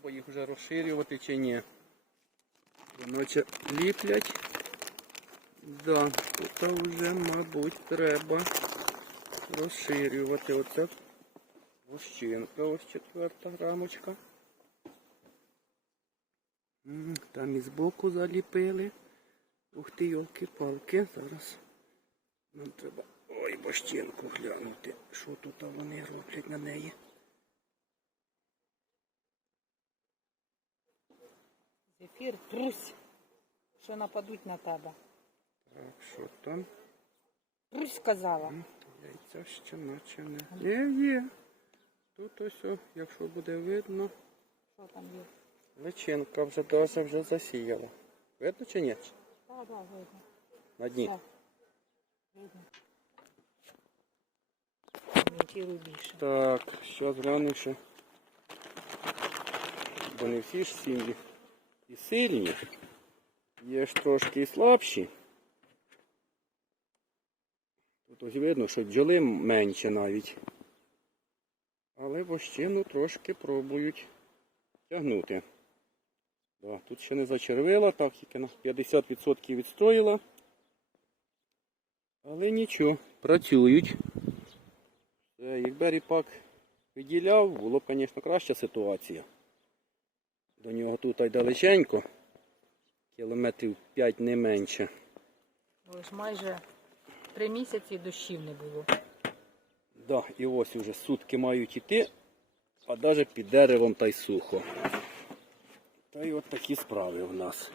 треба їх вже розширювати чи ні. Наче ліплять. Да, тут вже, мабуть, треба розширювати. Оце вощинка, ось четверта грамочка. Там і збоку заліпили. Ух ти, йолки-палки. Зараз нам треба. Ой, бощинку глянути. Що тут вони роблять на неї? Зефір, трусь, що нападуть на тебе. Так, що там? Трусь сказала. Яйця ще наче не. Є, є. Тут ось, о, якщо буде видно, Що там є? личинка вже даже вже засіяла. Видно чи ні? Так, так, видно. На дні. Видно. Більше. Так, зараз гляну ще. Бо не всі ж сім'ї і сильні. Є ж трошки і слабші. Тут ось видно, що бджоли менше навіть. Але вощину трошки пробують тягнути. Да, тут ще не зачервила, так тільки на 50% відстроїла. Але нічого, працюють. Якби ріпак виділяв, було б, звісно, краща ситуація. До нього тут й далеченько, кілометрів 5 не менше. Ось майже три місяці дощів не було. Да, і ось уже сутки мають іти, а навіть під деревом та й сухо. Та й от такі справи в нас.